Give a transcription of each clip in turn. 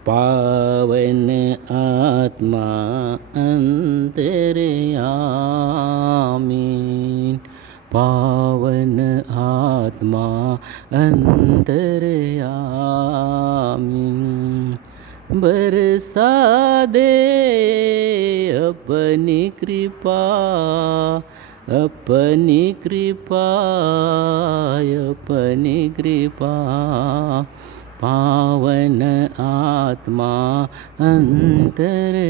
पावन आत्मा अंतर्यामी, पावन आत्मा अंतर्यामी, बरसा दे अपनी कृपा, अपनी कृपा, अपनी कृपा। पावन आत्मा अंतर्यामी,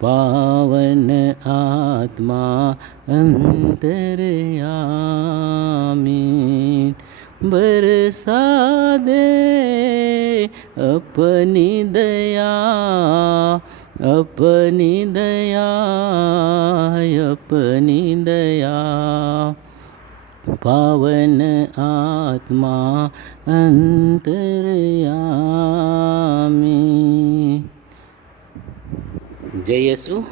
पावन आत्मा अंतर्यामी, बरसा दे अपनी दया, अपनी दया, अपनी दया। पावन आत्मा अंतर्यामी। जय यीशु।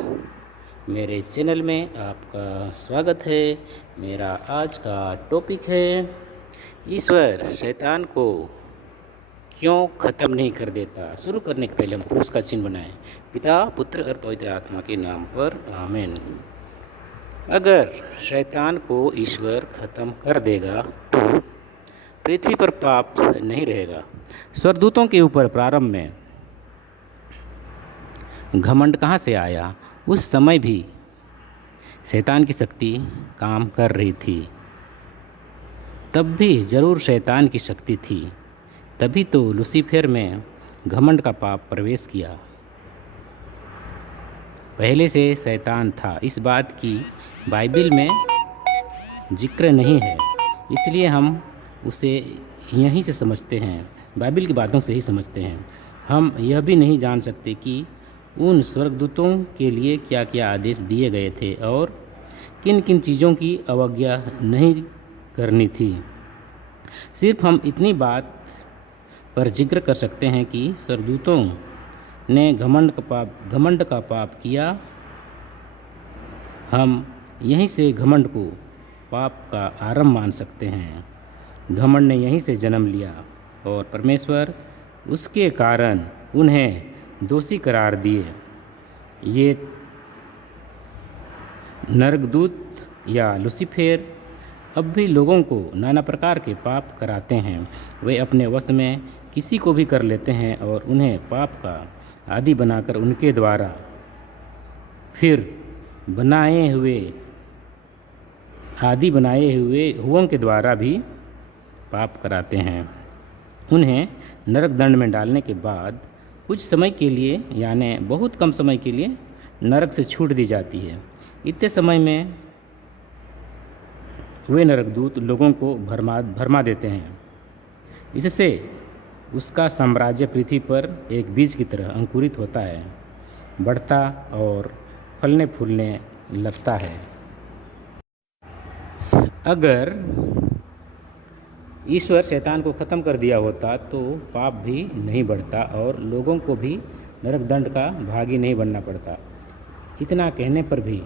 मेरे चैनल में आपका स्वागत है। मेरा आज का टॉपिक है, ईश्वर शैतान को क्यों ख़त्म नहीं कर देता। शुरू करने के पहले हम क्रूस का चिन्ह बनाएं। पिता, पुत्र और पवित्र आत्मा के नाम पर आमीन। अगर शैतान को ईश्वर ख़त्म कर देगा तो पृथ्वी पर पाप नहीं रहेगा। स्वर्गदूतों के ऊपर प्रारंभ में घमंड कहाँ से आया? उस समय भी शैतान की शक्ति काम कर रही थी। तब भी ज़रूर शैतान की शक्ति थी, तभी तो लूसीफर में घमंड का पाप प्रवेश किया। पहले से शैतान था, इस बात की बाइबिल में जिक्र नहीं है, इसलिए हम उसे यहीं से समझते हैं, बाइबिल की बातों से ही समझते हैं। हम यह भी नहीं जान सकते कि उन स्वर्गदूतों के लिए क्या क्या आदेश दिए गए थे और किन किन चीज़ों की अवज्ञा नहीं करनी थी। सिर्फ हम इतनी बात पर जिक्र कर सकते हैं कि स्वर्गदूतों ने घमंड का पाप किया। हम यहीं से घमंड को पाप का आरंभ मान सकते हैं। घमंड ने यहीं से जन्म लिया और परमेश्वर उसके कारण उन्हें दोषी करार दिए। ये नरकदूत या लूसीफर अब भी लोगों को नाना प्रकार के पाप कराते हैं। वे अपने वश में किसी को भी कर लेते हैं और उन्हें पाप का आदि बनाकर उनके द्वारा फिर बनाए हुए हुओं के द्वारा भी पाप कराते हैं। उन्हें नरक दंड में डालने के बाद कुछ समय के लिए, यानी बहुत कम समय के लिए नरक से छूट दी जाती है। इतने समय में वे नरकदूत लोगों को भरमा देते हैं। इससे उसका साम्राज्य पृथ्वी पर एक बीज की तरह अंकुरित होता है, बढ़ता और फलने फूलने लगता है। अगर ईश्वर शैतान को ख़त्म कर दिया होता तो पाप भी नहीं बढ़ता और लोगों को भी नरक दंड का भागी नहीं बनना पड़ता। इतना कहने पर भी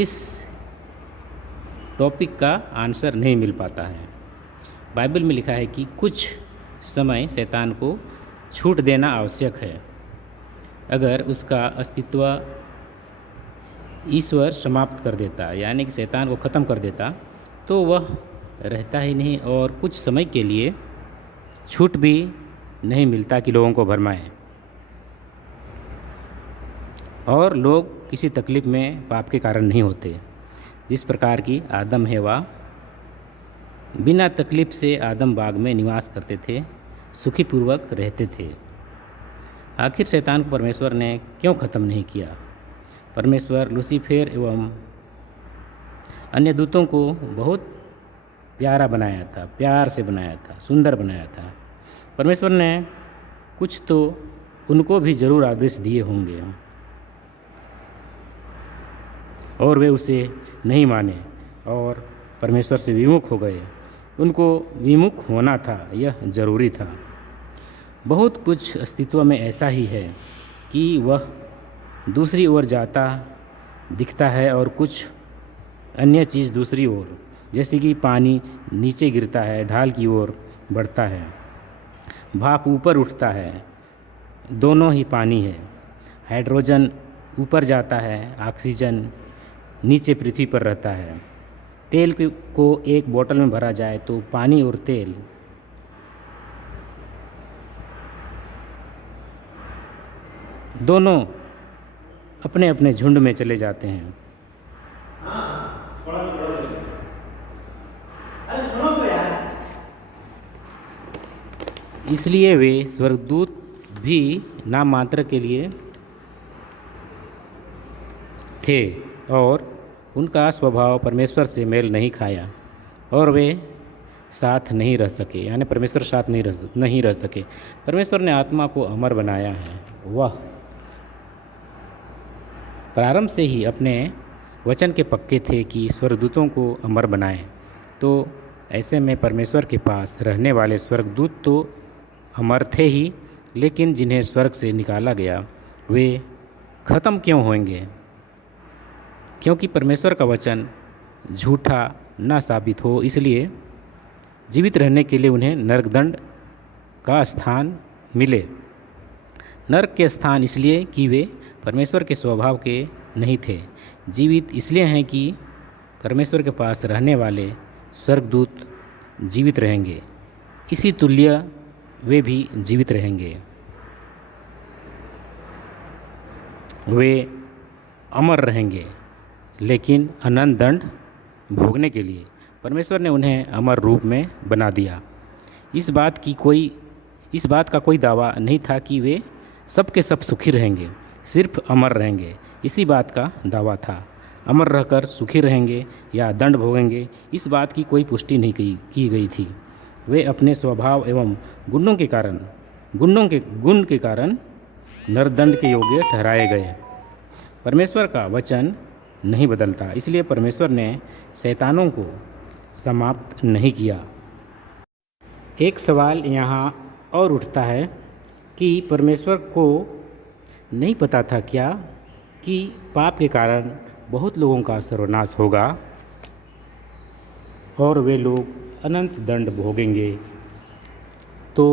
इस टॉपिक का आंसर नहीं मिल पाता है। बाइबल में लिखा है कि कुछ समय शैतान को छूट देना आवश्यक है। अगर उसका अस्तित्व ईश्वर समाप्त कर देता, यानी कि शैतान को ख़त्म कर देता, तो वह रहता ही नहीं और कुछ समय के लिए छूट भी नहीं मिलता कि लोगों को भरमाएं और लोग किसी तकलीफ़ में पाप के कारण नहीं होते। जिस प्रकार की आदम हव्वा बिना तकलीफ़ से आदम बाग में निवास करते थे, सुखीपूर्वक रहते थे। आखिर शैतान को परमेश्वर ने क्यों ख़त्म नहीं किया? परमेश्वर लूसीफर एवं अन्य दूतों को बहुत प्यारा बनाया था, प्यार से बनाया था, सुंदर बनाया था। परमेश्वर ने कुछ तो उनको भी ज़रूर आदेश दिए होंगे और वे उसे नहीं माने और परमेश्वर से विमुख हो गए। उनको विमुख होना था, यह ज़रूरी था। बहुत कुछ अस्तित्व में ऐसा ही है कि वह दूसरी ओर जाता दिखता है और कुछ अन्य चीज़ दूसरी ओर, जैसे कि पानी नीचे गिरता है, ढाल की ओर बढ़ता है, भाप ऊपर उठता है, दोनों ही पानी है। हाइड्रोजन ऊपर जाता है, ऑक्सीजन नीचे पृथ्वी पर रहता है। तेल को एक बोतल में भरा जाए तो पानी और तेल दोनों अपने अपने झुंड में चले जाते हैं। इसलिए वे स्वर्गदूत भी नाम मात्र के लिए थे और उनका स्वभाव परमेश्वर से मेल नहीं खाया और वे साथ नहीं रह सके, यानी परमेश्वर साथ नहीं रह सके। परमेश्वर ने आत्मा को अमर बनाया है। वह प्रारंभ से ही अपने वचन के पक्के थे कि स्वर्गदूतों को अमर बनाएं। तो ऐसे में परमेश्वर के पास रहने वाले स्वर्गदूत तो अमर थे ही, लेकिन जिन्हें स्वर्ग से निकाला गया वे खत्म क्यों होंगे? क्योंकि परमेश्वर का वचन झूठा ना साबित हो, इसलिए जीवित रहने के लिए उन्हें नरकदंड का स्थान मिले। नरक के स्थान इसलिए कि वे परमेश्वर के स्वभाव के नहीं थे। जीवित इसलिए हैं कि परमेश्वर के पास रहने वाले स्वर्गदूत जीवित रहेंगे। इसी तुल्य वे भी जीवित रहेंगे। वे अमर रहेंगे, लेकिन अनंत दंड भोगने के लिए परमेश्वर ने उन्हें अमर रूप में बना दिया। इस बात का कोई दावा नहीं था कि वे सब के सब सुखी रहेंगे, सिर्फ अमर रहेंगे। इसी बात का दावा था। अमर रहकर सुखी रहेंगे या दंड भोगेंगे, इस बात की कोई पुष्टि नहीं की गई थी। वे अपने स्वभाव एवं गुण के कारण नरदंड के योग्य ठहराए गए। परमेश्वर का वचन नहीं बदलता, इसलिए परमेश्वर ने शैतानों को समाप्त नहीं किया। एक सवाल यहाँ और उठता है कि परमेश्वर को नहीं पता था क्या कि पाप के कारण बहुत लोगों का सर्वनाश होगा और वे लोग अनंत दंड भोगेंगे? तो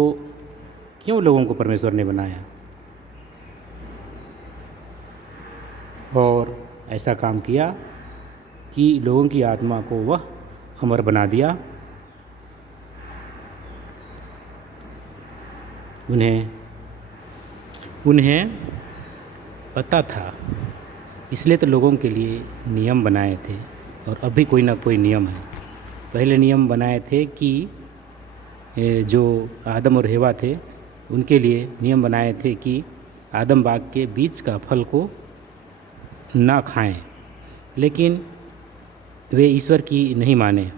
क्यों लोगों को परमेश्वर ने बनाया और ऐसा काम किया कि लोगों की आत्मा को वह अमर बना दिया? उन्हें पता था, इसलिए तो लोगों के लिए नियम बनाए थे और अभी कोई ना कोई नियम है। पहले नियम बनाए थे कि जो आदम और हेवा थे उनके लिए नियम बनाए थे कि आदम बाग के बीज का फल को ना खाएं, लेकिन वे ईश्वर की नहीं माने।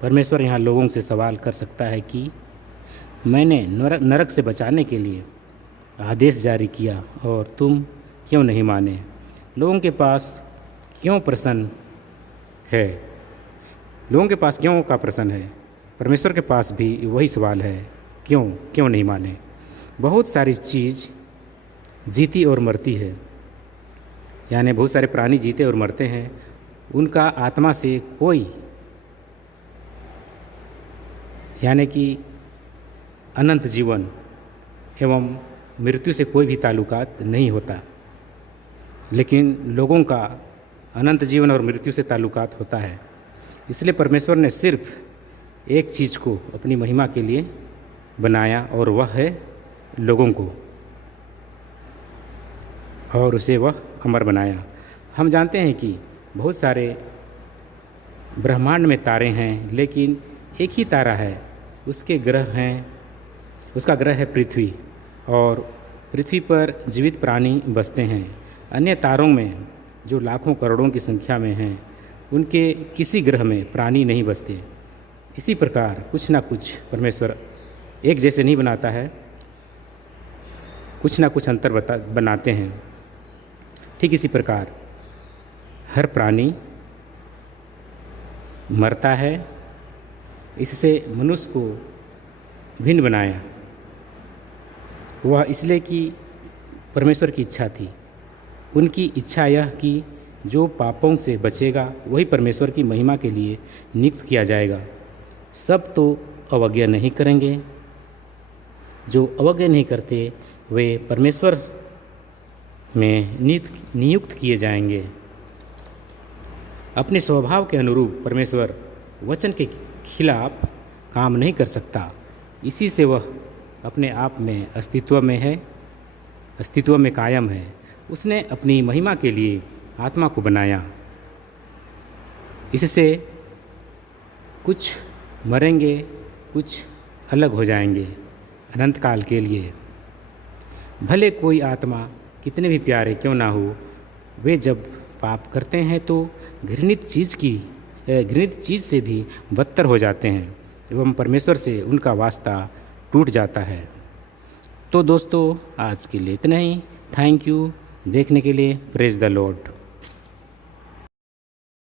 परमेश्वर यहाँ लोगों से सवाल कर सकता है कि मैंने नरक से बचाने के लिए आदेश जारी किया और तुम क्यों नहीं माने? लोगों के पास क्यों प्रश्न है? लोगों के पास क्यों का प्रश्न है? परमेश्वर के पास भी वही सवाल है, क्यों नहीं माने? बहुत सारी चीज़ जीती और मरती है, यानी बहुत सारे प्राणी जीते और मरते हैं। उनका आत्मा से कोई, यानी कि अनंत जीवन एवं मृत्यु से कोई भी ताल्लुकात नहीं होता, लेकिन लोगों का अनंत जीवन और मृत्यु से ताल्लुकात होता है। इसलिए परमेश्वर ने सिर्फ एक चीज़ को अपनी महिमा के लिए बनाया और वह है लोगों को, और उसे वह अमर बनाया। हम जानते हैं कि बहुत सारे ब्रह्मांड में तारे हैं, लेकिन एक ही तारा है, उसका ग्रह है पृथ्वी, और पृथ्वी पर जीवित प्राणी बसते हैं। अन्य तारों में जो लाखों करोड़ों की संख्या में हैं, उनके किसी ग्रह में प्राणी नहीं बसते। इसी प्रकार कुछ ना कुछ परमेश्वर एक जैसे नहीं बनाता है, कुछ ना कुछ अंतर बनाते हैं। ठीक इसी प्रकार हर प्राणी मरता है, इससे मनुष्य को भिन्न बनाया। वह इसलिए कि परमेश्वर की इच्छा थी। उनकी इच्छा यह कि जो पापों से बचेगा वही परमेश्वर की महिमा के लिए नियुक्त किया जाएगा। सब तो अवज्ञा नहीं करेंगे। जो अवज्ञा नहीं करते वे परमेश्वर में नियुक्त किए जाएंगे। अपने स्वभाव के अनुरूप परमेश्वर वचन के खिलाफ काम नहीं कर सकता। इसी से वह अपने आप में अस्तित्व में कायम है। उसने अपनी महिमा के लिए आत्मा को बनाया। इससे कुछ मरेंगे, कुछ अलग हो जाएंगे अनंत काल के लिए। भले कोई आत्मा कितने भी प्यारे क्यों ना हो, वे जब पाप करते हैं तो घृणित चीज़ से भी बदतर हो जाते हैं एवं परमेश्वर से उनका वास्ता टूट जाता है। तो दोस्तों, आज के लिए इतना ही। थैंक यू देखने के लिए। Praise the Lord.